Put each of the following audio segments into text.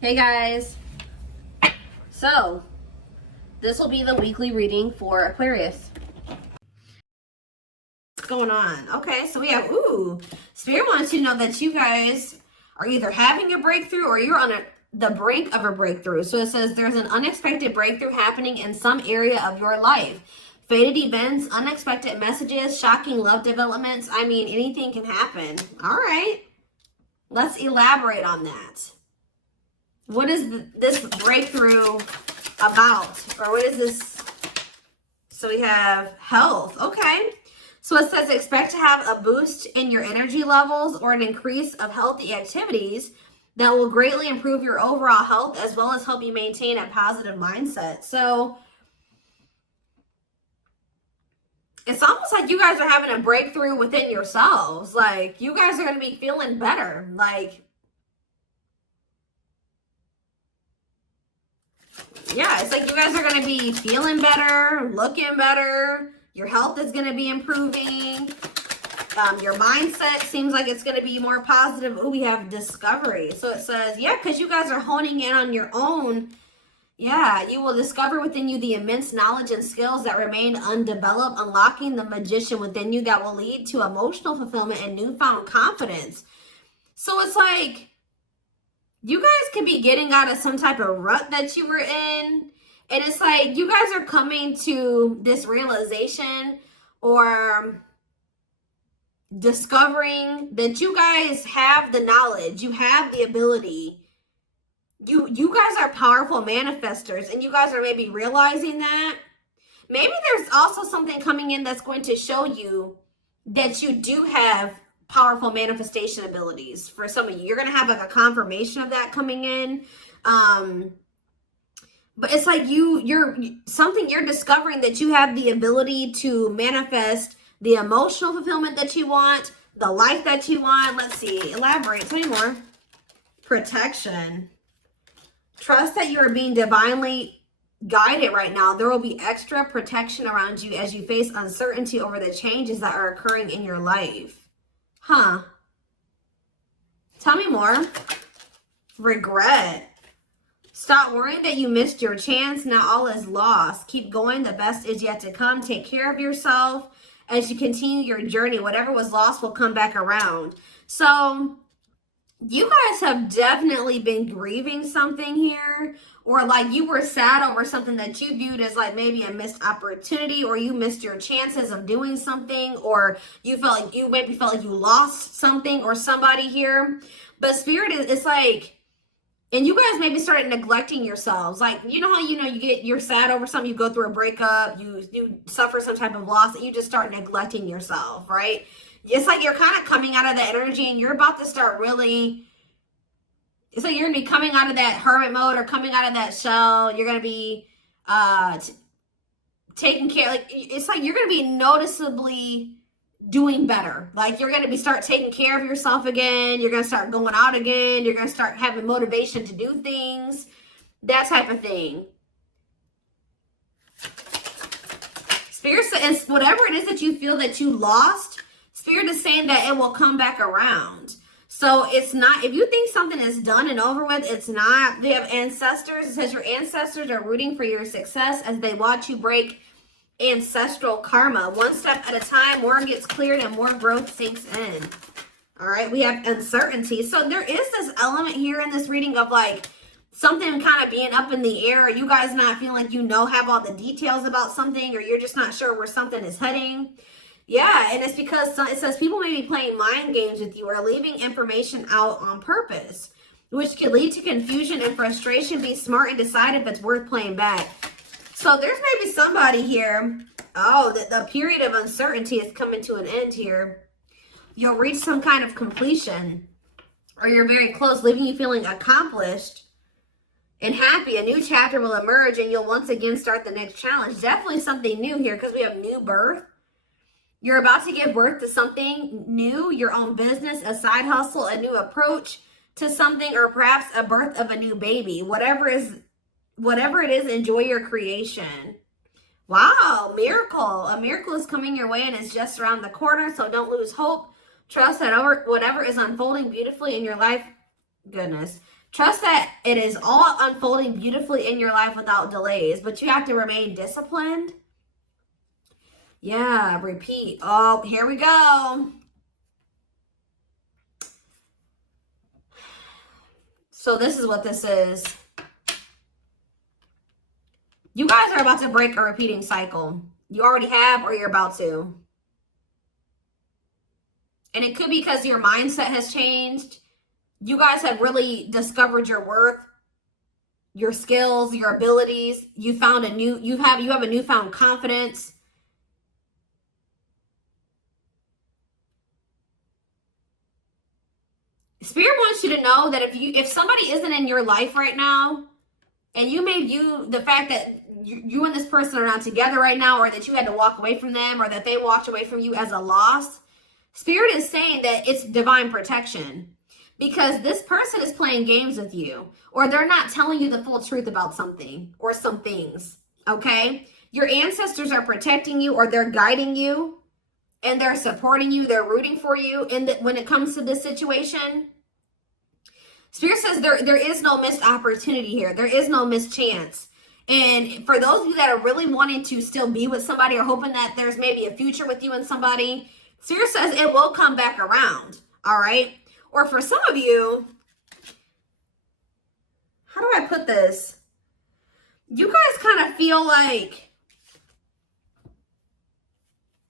Hey guys, so this will be the weekly reading for Aquarius. What's going on? Okay, so we have, Spirit wants you to know that you guys are either having a breakthrough or you're on the brink of a breakthrough. So it says there's an unexpected breakthrough happening in some area of your life. Fated events, unexpected messages, shocking love developments. I mean, anything can happen. All right, let's elaborate on that. What is this breakthrough about? Or what is this? So we have health. Okay. So it says expect to have a boost in your energy levels or an increase of healthy activities that will greatly improve your overall health as well as help you maintain a positive mindset. So it's almost like you guys are having a breakthrough within yourselves. Like you guys are going to be feeling better. Like, yeah, it's like you guys are going to be feeling better, looking better. Your health is going to be improving. Your mindset seems like it's going to be more positive. Oh, we have discovery. So it says, yeah, because you guys are honing in on your own. Yeah, you will discover within you the immense knowledge and skills that remain undeveloped, unlocking the magician within you that will lead to emotional fulfillment and newfound confidence. So it's like, you guys could be getting out of some type of rut that you were in. And it's like you guys are coming to this realization or discovering that you guys have the knowledge, you have the ability. You guys are powerful manifestors, and you guys are maybe realizing that. Maybe there's also something coming in that's going to show you that you do have powerful manifestation abilities. For some of you, you're going to have like a confirmation of that coming in. But it's like you're discovering that you have the ability to manifest the emotional fulfillment that you want, the life that you want. Let's see, elaborate, tell me more. Protection. Trust that you are being divinely guided right now. There will be extra protection around you as you face uncertainty over the changes that are occurring in your life. Huh. Tell me more. Regret. Stop worrying that you missed your chance. Now all is lost. Keep going. The best is yet to come. Take care of yourself as you continue your journey. Whatever was lost will come back around. So you guys have definitely been grieving something here, or like you were sad over something that you viewed as like maybe a missed opportunity, or you missed your chances of doing something, or you felt like you lost something or somebody here. But Spirit is like, and you guys maybe started neglecting yourselves. Like, you know how you're sad over something, you go through a breakup, you suffer some type of loss, and you just start neglecting yourself, right? It's like you're kind of coming out of that energy and you're about to start really, it's like you're going to be coming out of that hermit mode or coming out of that shell. You're going to be taking care, like it's like you're going to be noticeably doing better. Like you're going to start taking care of yourself again. You're going to start going out again. You're going to start having motivation to do things, that type of thing. Spirit says whatever it is that you feel that you lost, Spirit is saying that it will come back around. So it's not, if you think something is done and over with, it's not. They have ancestors. It says your ancestors are rooting for your success as they watch you break ancestral karma. One step at a time, more gets cleared and more growth sinks in. All right, we have uncertainty. So there is this element here in this reading of like something kind of being up in the air. You guys not feeling like have all the details about something, or you're just not sure where something is heading. Yeah, and it's because it says people may be playing mind games with you or leaving information out on purpose, which could lead to confusion and frustration. Be smart and decide if it's worth playing back. So there's maybe somebody here. Oh, the period of uncertainty is coming to an end here. You'll reach some kind of completion, or you're very close, leaving you feeling accomplished and happy. A new chapter will emerge and you'll once again start the next challenge. Definitely something new here because we have new birth. You're about to give birth to something new, your own business, a side hustle, a new approach to something, or perhaps a birth of a new baby. Whatever it is, enjoy your creation. Wow, miracle. A miracle is coming your way and it's just around the corner, so don't lose hope. Trust that whatever is unfolding beautifully in your life, goodness, Trust that it is all unfolding beautifully in your life without delays, but you have to remain disciplined. Yeah, repeat. Oh, here we go. So this is what this is. You guys are about to break a repeating cycle. You already have, or you're about to. And it could be because your mindset has changed. You guys have really discovered your worth, your skills, your abilities. You found a new, you have a newfound confidence. Spirit wants you to know that if somebody isn't in your life right now, and you may view the fact that you and this person are not together right now, or that you had to walk away from them, or that they walked away from you as a loss, Spirit is saying that it's divine protection, because this person is playing games with you, or they're not telling you the full truth about something or some things, okay? Your ancestors are protecting you, or they're guiding you, and they're supporting you, they're rooting for you when it comes to this situation. Spirit says there is no missed opportunity here. There is no missed chance. And for those of you that are really wanting to still be with somebody, or hoping that there's maybe a future with you and somebody, Spirit says it will come back around, all right? Or for some of you, how do I put this? You guys kind of feel like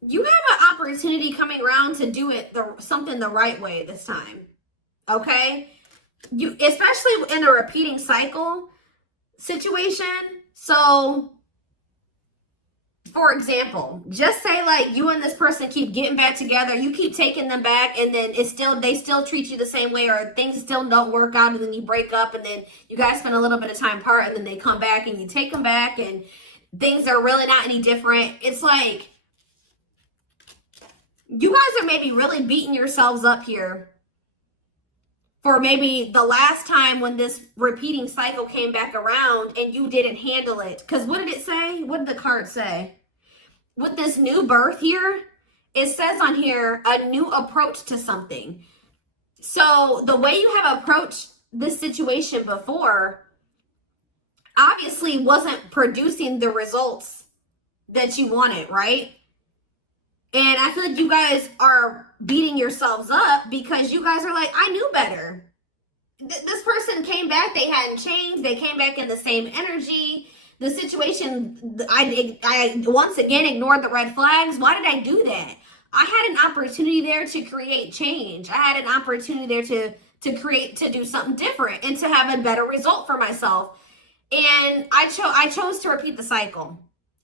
you have an opportunity coming around to do it something the right way this time, okay? You, especially in a repeating cycle situation. So, for example, just say like you and this person keep getting back together, you keep taking them back, and then they still treat you the same way, or things still don't work out, and then you break up, and then you guys spend a little bit of time apart, and then they come back and you take them back, and things are really not any different. It's like you guys are maybe really beating yourselves up here for maybe the last time when this repeating cycle came back around and you didn't handle it. Because what did it say? What did the card say? With this new birth here, it says on here, a new approach to something. So the way you have approached this situation before obviously wasn't producing the results that you wanted, right? And I feel like you guys are beating yourselves up because you guys are like, I knew better. This person came back. They hadn't changed. They came back in the same energy. The situation, I once again ignored the red flags. Why did I do that? I had an opportunity there to create change. I had an opportunity there to do something different and to have a better result for myself. And I chose to repeat the cycle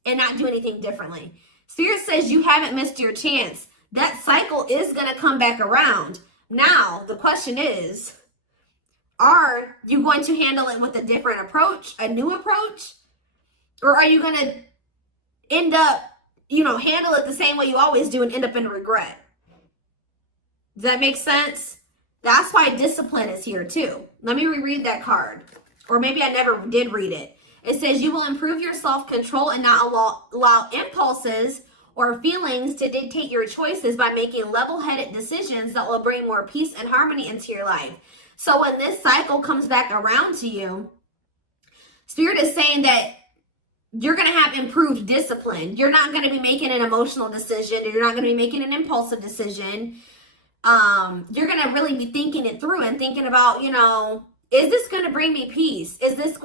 and not do anything differently. Spirit says you haven't missed your chance. That cycle is going to come back around. Now, the question is, are you going to handle it with a different approach, a new approach? Or are you going to end up, handle it the same way you always do and end up in regret? Does that make sense? That's why discipline is here too. Let me reread that card. Or maybe I never did read it. It says you will improve your self-control and not allow impulses or feelings to dictate your choices by making level-headed decisions that will bring more peace and harmony into your life. So when this cycle comes back around to you, Spirit is saying that you're going to have improved discipline. You're not going to be making an emotional decision. You're not going to be making an impulsive decision. You're going to really be thinking it through and thinking about, is this going to bring me peace? Is this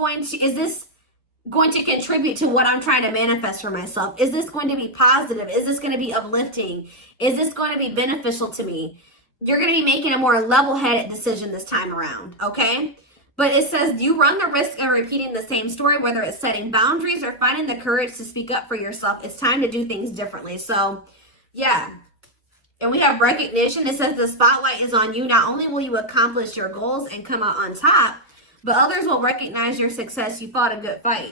going to contribute to what I'm trying to manifest for myself? Is this going to be positive? Is this going to be uplifting? Is this going to be beneficial to me? You're going to be making a more level-headed decision this time around, okay? But it says you run the risk of repeating the same story, whether it's setting boundaries or finding the courage to speak up for yourself. It's time to do things differently. So, yeah. And we have recognition. It says the spotlight is on you. Not only will you accomplish your goals and come out on top, but others will recognize your success. You fought a good fight.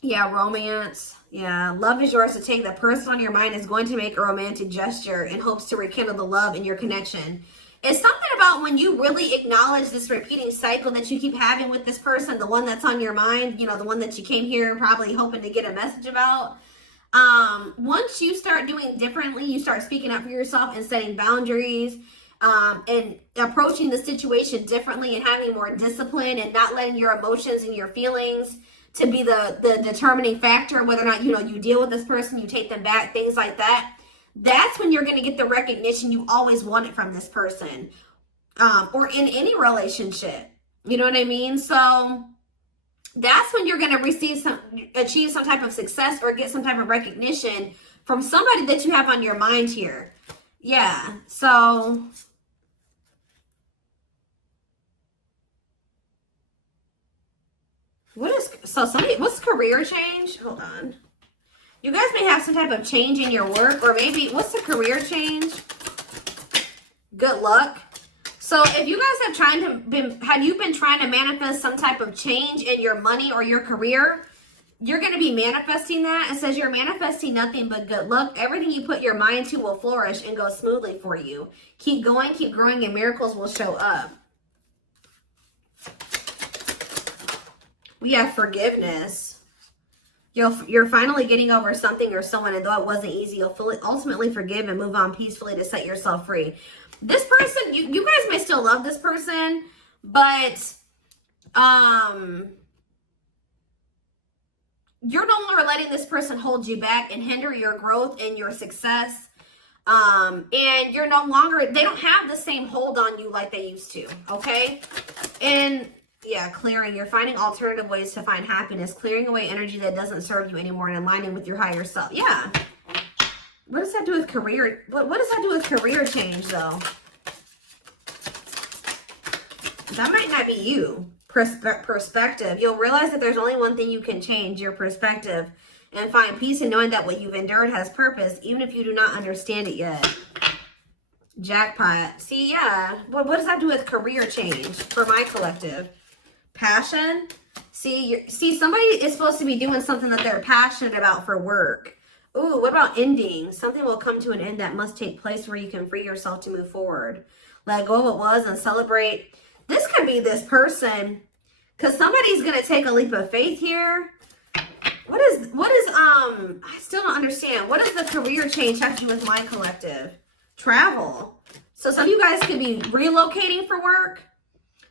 Yeah, romance. Yeah, love is yours to take. The person on your mind is going to make a romantic gesture in hopes to rekindle the love in your connection. It's something about when you really acknowledge this repeating cycle that you keep having with this person, the one that's on your mind, the one that you came here probably hoping to get a message about. Once you start doing differently, you start speaking up for yourself and setting boundaries, and approaching the situation differently and having more discipline and not letting your emotions and your feelings to be the determining factor, whether or not, you know, you deal with this person, you take them back, things like that. That's when you're going to get the recognition you always wanted from this person, or in any relationship. You know what I mean? So that's when you're going to achieve some type of success or get some type of recognition from somebody that you have on your mind here. Yeah. So what's career change? Hold on. You guys may have some type of change in your work, or maybe, what's the career change? Good luck. So if you guys have you been trying to manifest some type of change in your money or your career, you're going to be manifesting that. It says you're manifesting nothing but good luck. Everything you put your mind to will flourish and go smoothly for you. Keep going, keep growing, and miracles will show up. We have forgiveness. You're finally getting over something or someone, and though it wasn't easy, you'll ultimately forgive and move on peacefully to set yourself free. This person, you guys may still love this person, but you're no longer letting this person hold you back and hinder your growth and your success. And you're no longer, they don't have the same hold on you like they used to, okay? And yeah, clearing. You're finding alternative ways to find happiness, clearing away energy that doesn't serve you anymore and aligning with your higher self. Yeah. What does that do with career? What does that do with career change, though? That might not be you. Perspective. You'll realize that there's only one thing you can change, your perspective, and find peace in knowing that what you've endured has purpose, even if you do not understand it yet. Jackpot. See, yeah. What does that do with career change for my collective? Passion. See, somebody is supposed to be doing something that they're passionate about for work. Ooh, what about ending? Something will come to an end that must take place where you can free yourself to move forward. Let go of what was and celebrate. This could be this person, because somebody's going to take a leap of faith here. What is, I still don't understand. What does the career change have to do with my collective? Travel. So some of you guys could be relocating for work.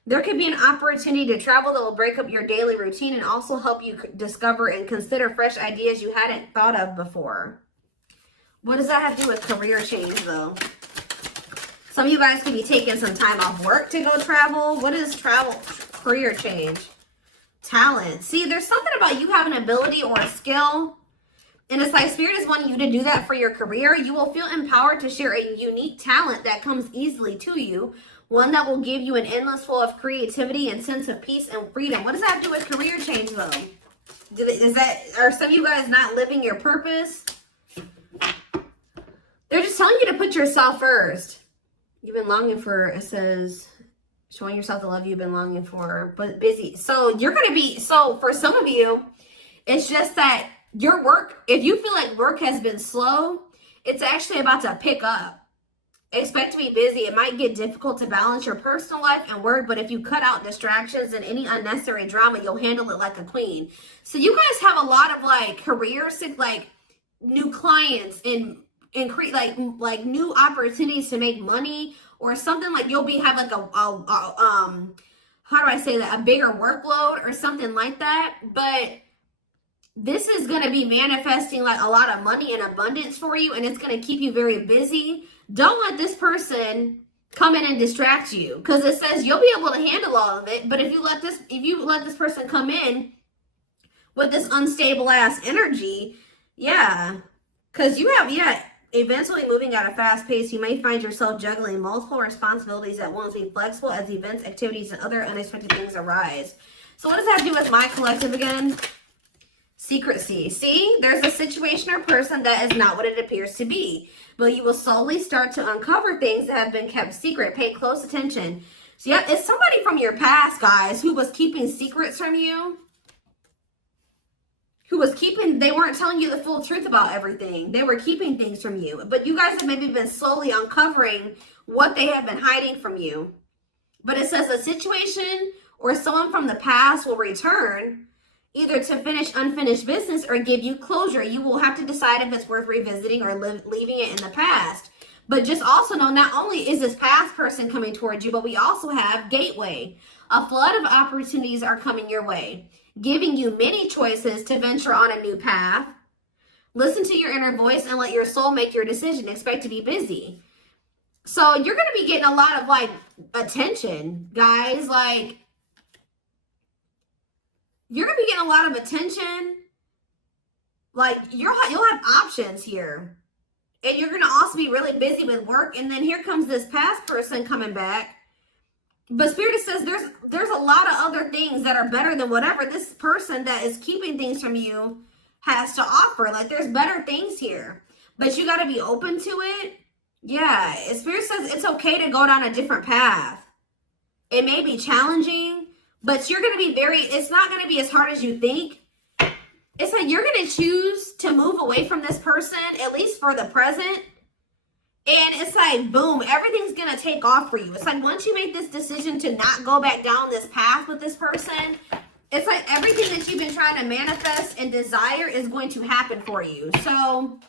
There could be an opportunity to travel that will break up your daily routine and also help you discover and consider fresh ideas you hadn't thought of before. What does that have to do with career change, though? Some of you guys could be taking some time off work to go travel. What is travel, career change? Talent. See, there's something about you having an ability or a skill, and it's like Spirit is wanting you to do that for your career. You will feel empowered to share a unique talent that comes easily to you. One that will give you an endless flow of creativity and sense of peace and freedom. What does that have to do with career change, though? Are some of you guys not living your purpose? They're just telling you to put yourself first. You've been longing for, it says, showing yourself the love you've been longing for, but busy. So you're going to be, so for some of you, it's just that your work, if you feel like work has been slow, it's actually about to pick up. Expect to be busy. It might get difficult to balance your personal life and work, but if you cut out distractions and any unnecessary drama, you'll handle it like a queen. So you guys have a lot of like careers, like new clients and create like new opportunities to make money or something. Like you'll have like how do I say that? A bigger workload or something like that. But this is going to be manifesting like a lot of money and abundance for you, and it's going to keep you very busy. Don't let this person come in and distract you, because it says you'll be able to handle all of it. But if you let this person come in with this unstable ass energy, yeah, because you have, yeah, eventually moving at a fast pace, you may find yourself juggling multiple responsibilities at once. Be flexible as events, activities, and other unexpected things arise. So what does that do with my collective again? Secrecy. See, there's a situation or person that is not what it appears to be, but you will slowly start to uncover things that have been kept secret. Pay close attention. So yeah, it's somebody from your past, guys, who was keeping secrets from you. They weren't telling you the full truth about everything. They were keeping things from you, but you guys have maybe been slowly uncovering what they have been hiding from you. But it says a situation or someone from the past will return, either to finish unfinished business or give you closure. You will have to decide if it's worth revisiting or leaving it in the past. But just also know, not only is this past person coming towards you, but we also have gateway. A flood of opportunities are coming your way, giving you many choices to venture on a new path. Listen to your inner voice and let your soul make your decision. Expect to be busy. So you're going to be getting a lot of like attention, guys. Like, you're going to be getting a lot of attention. Like, you'll have options here. And you're going to also be really busy with work. And then here comes this past person coming back. But Spirit says there's a lot of other things that are better than whatever this person that is keeping things from you has to offer. Like, there's better things here. But you got to be open to it. Yeah, Spirit says it's okay to go down a different path. It may be challenging, but you're going to be it's not going to be as hard as you think. It's like you're going to choose to move away from this person, at least for the present. And it's like, boom, everything's going to take off for you. It's like once you make this decision to not go back down this path with this person, it's like everything that you've been trying to manifest and desire is going to happen for you. So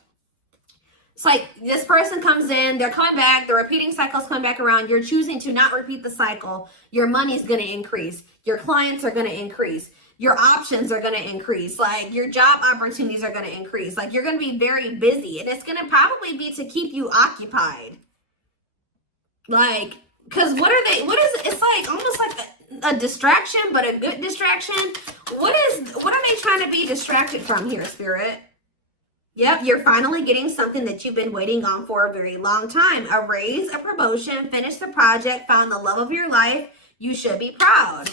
it's like this person comes in, they're coming back, the repeating cycles come back around. You're choosing to not repeat the cycle. Your money's going to increase. Your clients are going to increase. Your options are going to increase. Like, your job opportunities are going to increase. Like, you're going to be very busy. And it's going to probably be to keep you occupied. Like, because what is it? It's like almost like a distraction, but a good distraction. What are they trying to be distracted from here, Spirit? Yep, you're finally getting something that you've been waiting on for a very long time. A raise, a promotion, finish the project, found the love of your life. You should be proud.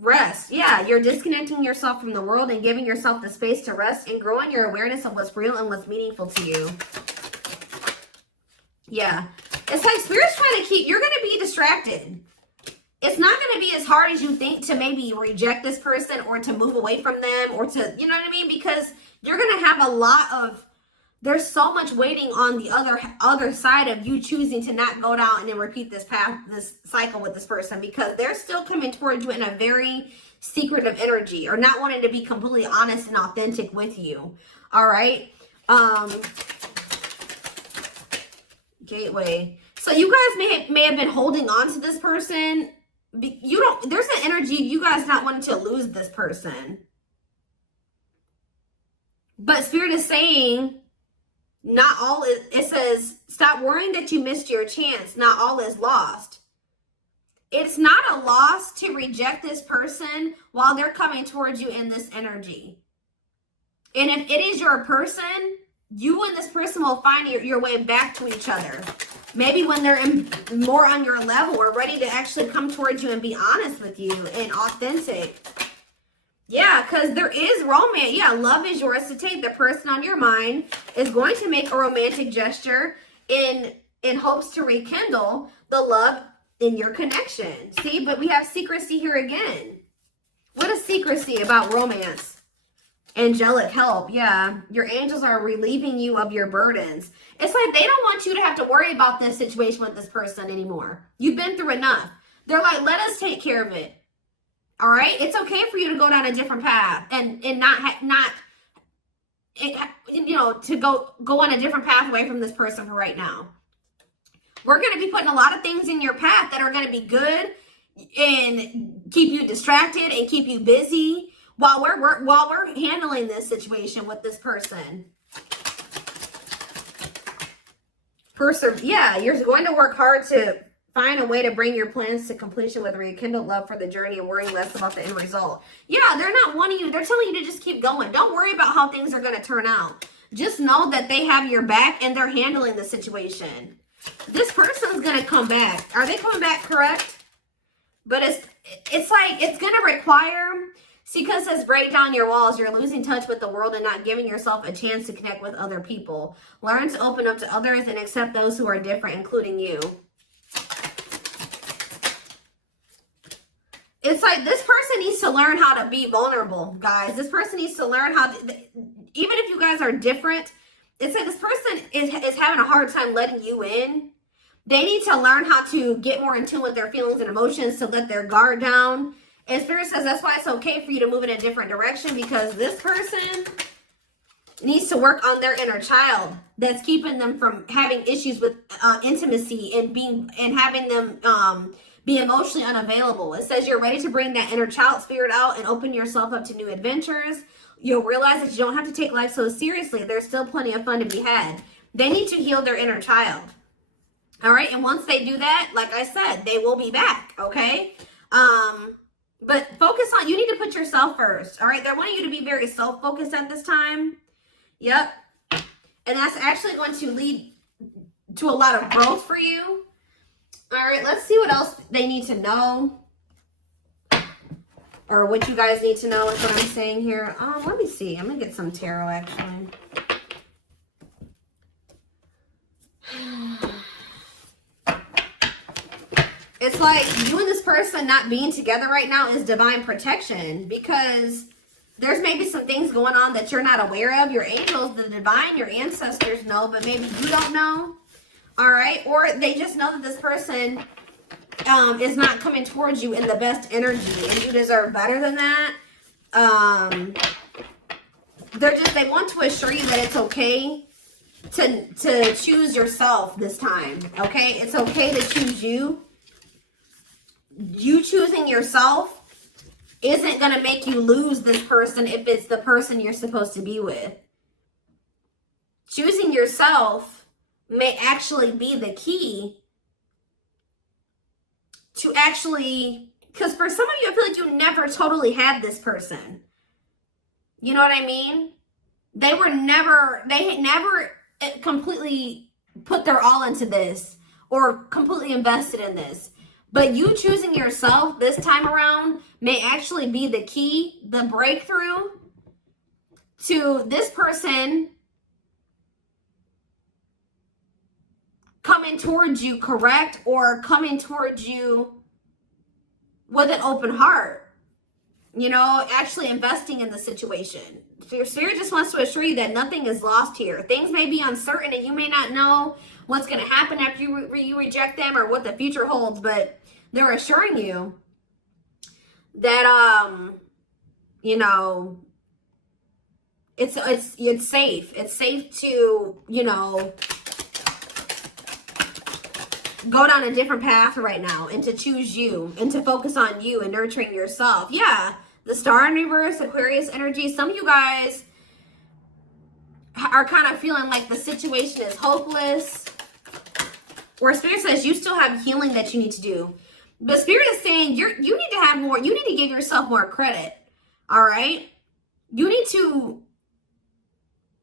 Rest. Yeah, you're disconnecting yourself from the world and giving yourself the space to rest and grow in your awareness of what's real and what's meaningful to you. Yeah. It's like Spirit's trying to you're going to be distracted. It's not going to be as hard as you think to maybe reject this person or to move away from them or to, you know what I mean? Because you're going to have a lot of, there's so much waiting on the other side of you choosing to not go down and then repeat this path, this cycle with this person, because they're still coming towards you in a very secretive energy or not wanting to be completely honest and authentic with you. All right. Gateway. So you guys may have been holding on to this person. There's an energy of you guys not wanting to lose this person. But Spirit is saying, it says, stop worrying that you missed your chance. Not all is lost. It's not a loss to reject this person while they're coming towards you in this energy. And if it is your person, you and this person will find your way back to each other. Maybe when they're more on your level or ready to actually come towards you and be honest with you and authentic. Yeah, because there is romance. Yeah, love is yours to take. The person on your mind is going to make a romantic gesture in hopes to rekindle the love in your connection. See, but we have secrecy here again. What is secrecy about romance? Angelic help. Yeah, your angels are relieving you of your burdens. It's like they don't want you to have to worry about this situation with this person anymore. You've been through enough. They're like, let us take care of it. All right, it's okay for you to go down a different path and to go on a different path away from this person for right now. We're going to be putting a lot of things in your path that are going to be good and keep you distracted and keep you busy while we're handling this situation with this person. Yeah, you're going to work hard to find a way to bring your plans to completion with rekindled love for the journey and worrying less about the end result. Yeah, they're not wanting you. They're telling you to just keep going. Don't worry about how things are going to turn out. Just know that they have your back and they're handling the situation. This person is going to come back. Are they coming back correct? But it's like it's going to require, see, because it says break down your walls. You're losing touch with the world and not giving yourself a chance to connect with other people. Learn to open up to others and accept those who are different, including you. It's like this person needs to learn how to be vulnerable, guys. This person needs to learn how to, even if you guys are different, it's like this person is having a hard time letting you in. They need to learn how to get more in tune with their feelings and emotions to let their guard down. And Spirit says that's why it's okay for you to move in a different direction, because this person needs to work on their inner child that's keeping them from having issues with intimacy and having them be emotionally unavailable. It says you're ready to bring that inner child spirit out and open yourself up to new adventures. You'll realize that you don't have to take life so seriously. There's still plenty of fun to be had. They need to heal their inner child. All right. And once they do that, like I said, they will be back. Okay. But focus on, you need to put yourself first. All right. They're wanting you to be very self-focused at this time. Yep. And that's actually going to lead to a lot of growth for you. All right. Let's see what else they need to know. Or what you guys need to know is what I'm saying here. Let me see. I'm going to get some tarot, actually. It's like you and this person not being together right now is divine protection, because there's maybe some things going on that you're not aware of. Your angels, the divine, your ancestors know, but maybe you don't know. All right. Or they just know that this person is not coming towards you in the best energy, and you deserve better than that. They want to assure you that it's okay to choose yourself this time. Okay. It's okay to choose you. You choosing yourself isn't going to make you lose this person if it's the person you're supposed to be with. Choosing yourself may actually be the key to actually, because for some of you, I feel like you never totally had this person. You know what I mean? They had never completely put their all into this or completely invested in this. But you choosing yourself this time around may actually be the key, the breakthrough to this person coming towards you, correct? Or coming towards you with an open heart. You know, actually investing in the situation. So your spirit just wants to assure you that nothing is lost here. Things may be uncertain and you may not know what's going to happen after you reject them or what the future holds, but they're assuring you that, you know, it's safe. It's safe to, you know, go down a different path right now and to choose you and to focus on you and nurturing yourself. Yeah. The star in reverse, Aquarius energy. Some of you guys are kind of feeling like the situation is hopeless. Or Spirit says you still have healing that you need to do. But Spirit is saying you need to have more. You need to give yourself more credit. All right? You need to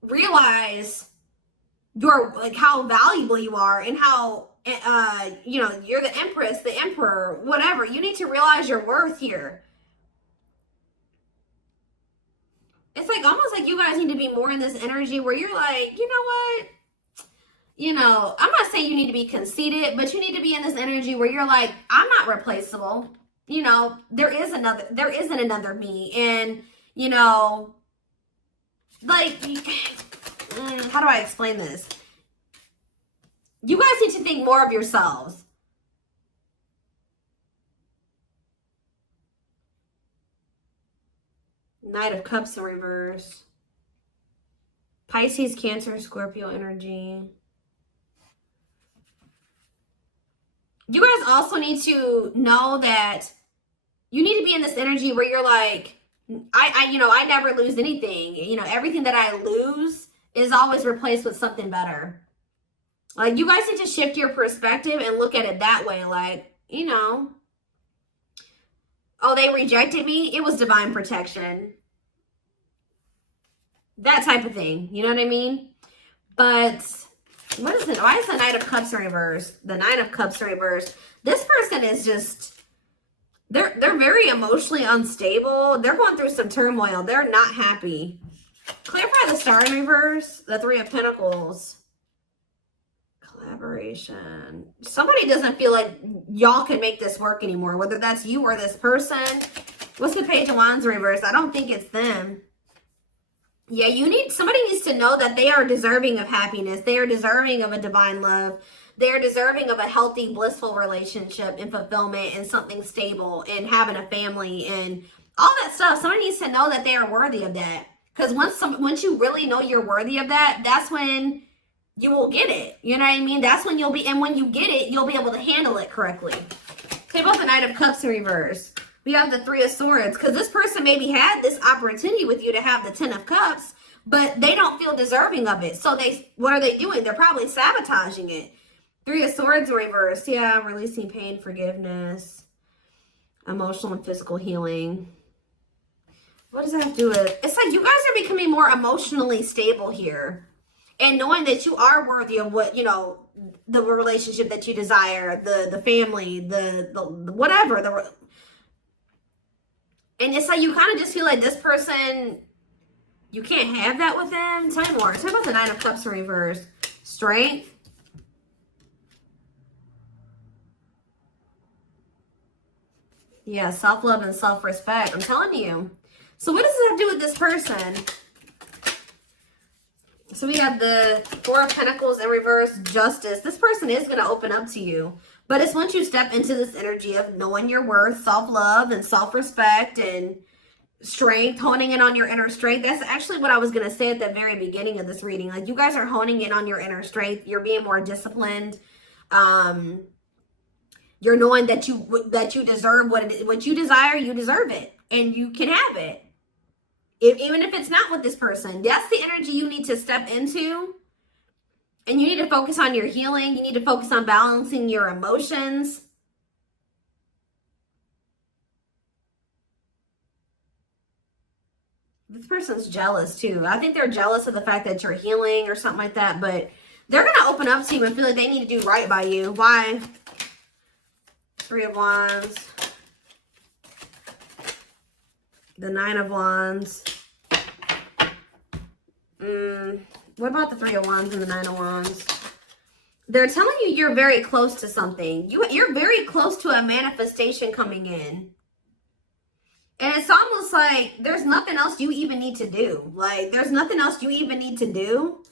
realize how valuable you are and how, you know, you're the Empress, the Emperor, whatever. You need to realize your worth here. It's like almost like you guys need to be more in this energy where you're like, you know what? You know, I'm not saying you need to be conceited, but you need to be in this energy where you're like, I'm not replaceable. You know, there isn't another me. And, you know, like, how do I explain this? You guys need to think more of yourselves. Knight of Cups in reverse. Pisces, Cancer, Scorpio energy. You guys also need to know that you need to be in this energy where you're like, I never lose anything. You know, everything that I lose is always replaced with something better. Like, you guys need to shift your perspective and look at it that way. Like, you know, oh, they rejected me. It was divine protection. That type of thing. You know what I mean? But what is it? Why is the Knight of Cups in reverse? The Knight of Cups in reverse. This person is just, they're very emotionally unstable. They're going through some turmoil. They're not happy. Clarify the Star in reverse. The Three of Pentacles. Collaboration. Somebody doesn't feel like y'all can make this work anymore, whether that's you or this person. What's the Page of Wands in reverse? I don't think it's them. Yeah, somebody needs to know that they are deserving of happiness. They are deserving of a divine love. They are deserving of a healthy, blissful relationship and fulfillment and something stable and having a family and all that stuff. Somebody needs to know that they are worthy of that. Because once you really know you're worthy of that, that's when you will get it. You know what I mean? That's when you'll be, and when you get it, you'll be able to handle it correctly. Okay, about the Knight of Cups in reverse. We have the Three of Swords, because this person maybe had this opportunity with you to have the Ten of Cups, but they don't feel deserving of it. So what are they doing? They're probably sabotaging it. Three of Swords in reverse. Yeah, releasing pain, forgiveness, emotional and physical healing. What does that have to do with? It's like you guys are becoming more emotionally stable here. And knowing that you are worthy of what, you know, the relationship that you desire, the family, the whatever. And it's like you kind of just feel like this person, you can't have that with them. Tell me more. Tell me about the Nine of Cups in reverse. Strength. Yeah, self-love and self-respect. I'm telling you. So what does this have to do with this person? So we have the Four of Pentacles in reverse, Justice. This person is going to open up to you. But it's once you step into this energy of knowing your worth, self-love and self-respect and strength, honing in on your inner strength. That's actually what I was going to say at the very beginning of this reading. Like you guys are honing in on your inner strength. You're being more disciplined. You're knowing that you deserve what you desire. You deserve it. And you can have it. Even if it's not with this person, that's the energy you need to step into. And you need to focus on your healing. You need to focus on balancing your emotions. This person's jealous too. I think they're jealous of the fact that you're healing or something like that. But they're going to open up to you and feel like they need to do right by you. Why? Three of Wands. The Nine of Wands. What about the Three of Wands and the Nine of Wands? They're telling you you're very close to something. You're very close to a manifestation coming in. And it's almost like there's nothing else you even need to do. Like, there's nothing else you even need to do.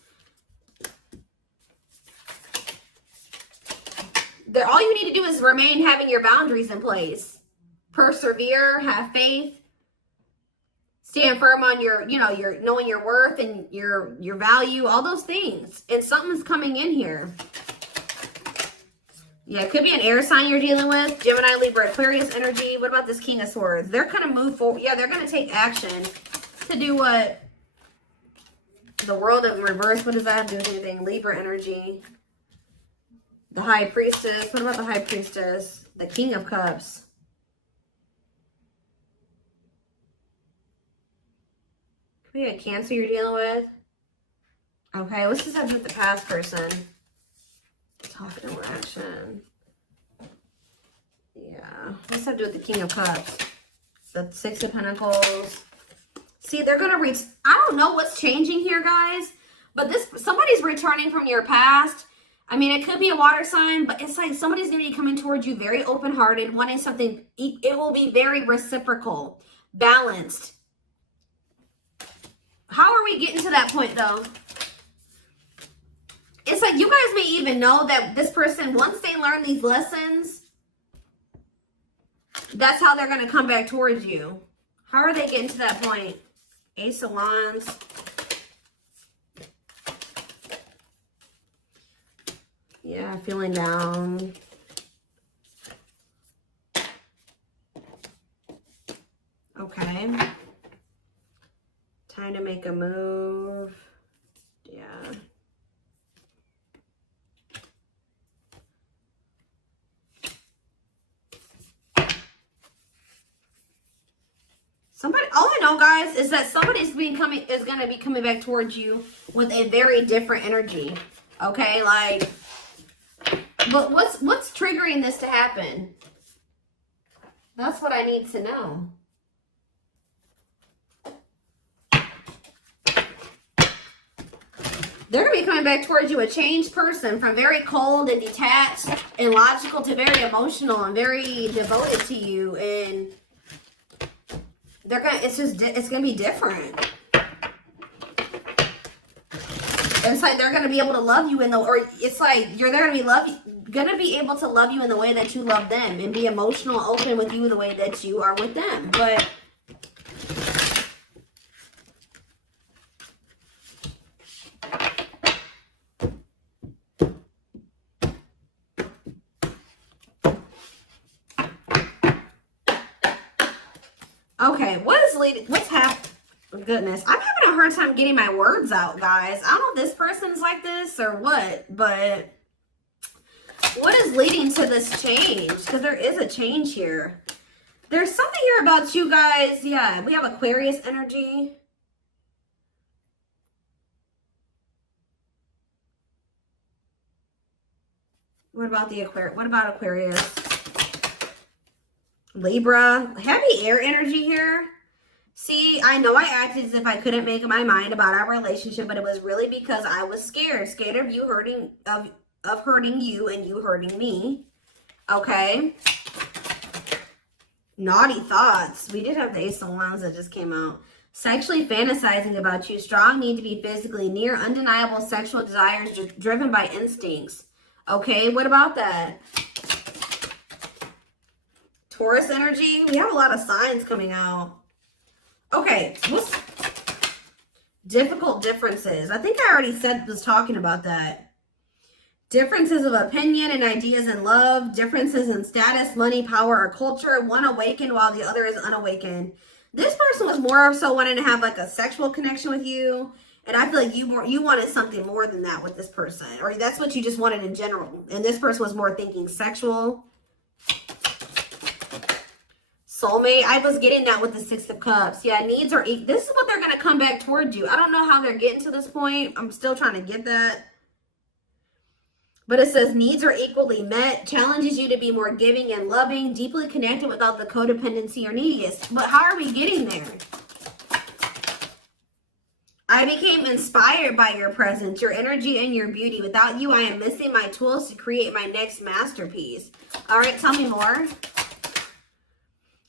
All you need to do is remain having your boundaries in place. Persevere, have faith. Stand firm on your, you know, your knowing your worth and your value, all those things. And something's coming in here. Yeah, it could be an air sign you're dealing with. Gemini, Libra, Aquarius energy. What about this King of Swords? They're going to move forward. Yeah, they're going to take action to do what? The World in reverse. What does that have to do with anything? Libra energy. The High Priestess. What about the High Priestess? The King of Cups. Could be a Cancer you're dealing with. Okay, what's this have to do with the past person? Talking or action. Yeah. What's that to do with the King of Cups? The Six of Pentacles. See, they're going to reach. I don't know what's changing here, guys. But somebody's returning from your past. I mean, it could be a water sign, but it's like somebody's going to be coming towards you very open-hearted, wanting something. It will be very reciprocal, balanced. How are we getting to that point, though? It's like you guys may even know that this person, once they learn these lessons, that's how they're going to come back towards you. How are they getting to that point? Ace of Wands. Yeah, feeling down. Okay. Time to make a move. Yeah. Somebody, all I know, guys, is that somebody's is going to be coming back towards you with a very different energy. Okay, like, but what's triggering this to happen? That's what I need to know. They're going to be coming back towards you a changed person, from very cold and detached and logical to very emotional and very devoted to you. And it's going to be different. It's like they're going to be able to love you it's like they're going to be able to love you in the way that you love them and be emotional, open with you the way that you are with them. But Okay, what is leading? What's happening? Goodness, I'm having a hard time getting my words out, guys. I don't know if this person's like this or what, but what is leading to this change? Because there is a change here. There's something here about you guys. Yeah, we have Aquarius energy. What about the Aquarius? What about Aquarius? Libra, heavy air energy here. See, I know I acted as if I couldn't make my mind about our relationship, but it was really because I was scared of you hurting, of hurting you and you hurting me. Okay. Naughty thoughts. We did have the Ace of Wands that just came out. Sexually fantasizing about you. Strong need to be physically near. Undeniable sexual desires driven by instincts. Okay, what about that? Taurus energy. We have a lot of signs coming out. Okay, what's difficult differences? I think I already was talking about that. Differences of opinion and ideas in love. Differences in status, money, power, or culture. One awakened while the other is unawakened. This person was more so wanting to have like a sexual connection with you. And I feel like you wanted something more than that with this person. Or that's what you just wanted in general. And this person was more thinking sexual. Soulmate. I was getting that with the Six of Cups. Yeah, needs are... This is what they're going to come back towards you. I don't know how they're getting to this point. I'm still trying to get that. But it says needs are equally met. Challenges you to be more giving and loving. Deeply connected without the codependency or neediness. But how are we getting there? I became inspired by your presence, your energy, and your beauty. Without you, I am missing my tools to create my next masterpiece. All right, tell me more.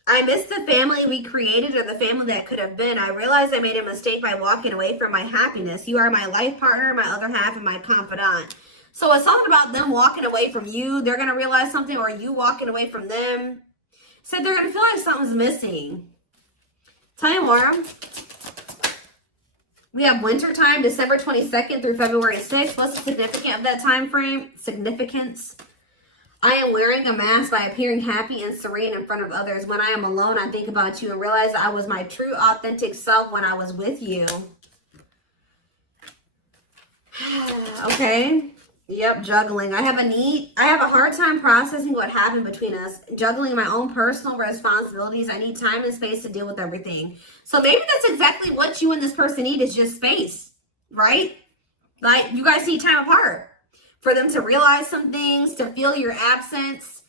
I miss the family we created or the family that could have been. I realized I made a mistake by walking away from my happiness. You are my life partner, my other half, and my confidant. So it's something about them walking away from you. They're going to realize something, or you walking away from them. So they're going to feel like something's missing. Tell me more. We have winter time, December 22nd through February 6th. What's the significance of that time frame? Significance. I am wearing a mask by appearing happy and serene in front of others. When I am alone, I think about you and realize I was my true, authentic self when I was with you. Okay. Yep, juggling. I have a hard time processing what happened between us. Juggling my own personal responsibilities. I need time and space to deal with everything. So maybe that's exactly what you and this person need, is just space, right? Like, you guys need time apart. For them to realize some things, to feel your absence,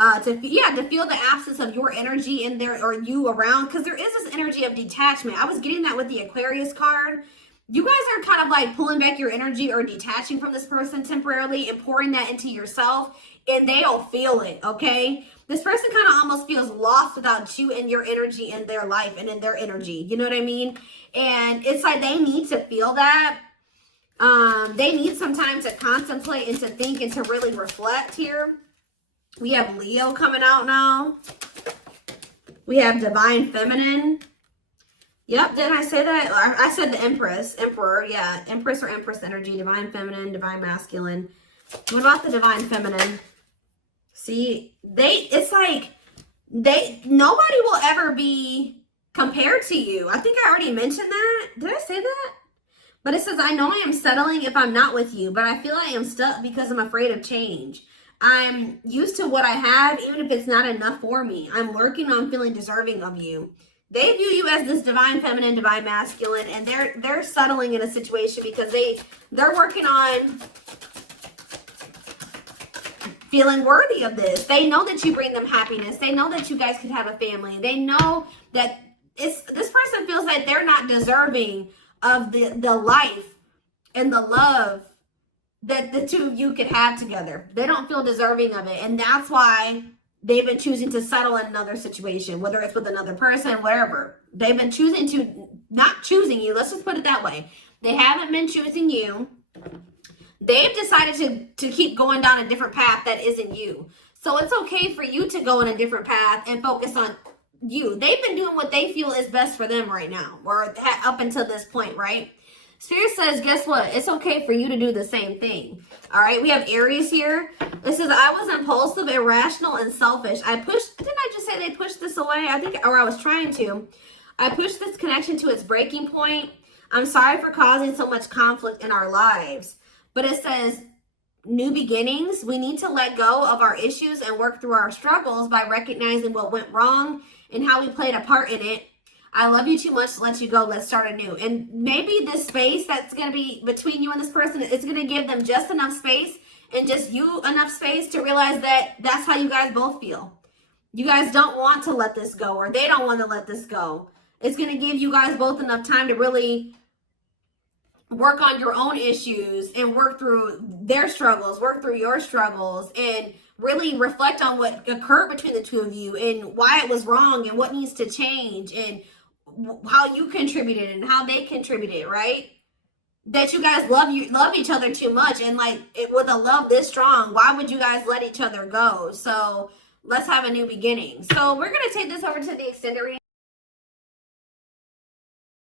to feel the absence of your energy in there or you around, because there is this energy of detachment. I was getting that with the Aquarius card. You guys are kind of like pulling back your energy or detaching from this person temporarily and pouring that into yourself, and they'll feel it, okay? This person kind of almost feels lost without you and your energy in their life and in their energy. You know what I mean? And it's like they need to feel that. They need some time to contemplate and to think and to really reflect here. We have Leo coming out now. We have Divine Feminine. Yep, didn't I say that? I said the Empress, Emperor, yeah. Empress or Empress energy, Divine Feminine, Divine Masculine. What about the Divine Feminine? See, it's like, nobody will ever be compared to you. I think I already mentioned that. Did I say that? But it says, I know I am settling if I'm not with you, but I feel I am stuck because I'm afraid of change. I'm used to what I have, even if it's not enough for me. I'm working on feeling deserving of you. They view you as this Divine Feminine, Divine Masculine, and they're settling in a situation because they're working on feeling worthy of this. They know that you bring them happiness. They know that you guys could have a family. They know that this person feels like they're not deserving of the life and the love that the two of you could have together. They don't feel deserving of it. And that's why they've been choosing to settle in another situation, whether it's with another person, whatever. They've been choosing to, not choosing you. Let's just put it that way. They haven't been choosing you. They've decided to keep going down a different path that isn't you. So it's okay for you to go in a different path and focus on you. They've been doing what they feel is best for them right now, or up until this point, right? Spirit says, guess what? It's okay for you to do the same thing. All right, we have Aries here. It says, I was impulsive, irrational, and selfish. Didn't I just say they pushed this away? Or I was trying to. I pushed this connection to its breaking point. I'm sorry for causing so much conflict in our lives. But it says, new beginnings. We need to let go of our issues and work through our struggles by recognizing what went wrong and how we played a part in it. I love you too much to let you go. Let's start anew. And maybe this space that's going to be between you and this person is going to give them just enough space and just you enough space to realize that that's how you guys both feel. You guys don't want to let this go, or they don't want to let this go. It's going to give you guys both enough time to really work on your own issues and work through their struggles, work through your struggles, and really reflect on what occurred between the two of you and why it was wrong and what needs to change and how you contributed and how they contributed, right? That you guys love each other too much, and like with a love this strong, why would you guys let each other go? So let's have a new beginning. So we're going to take this over to the extended reading.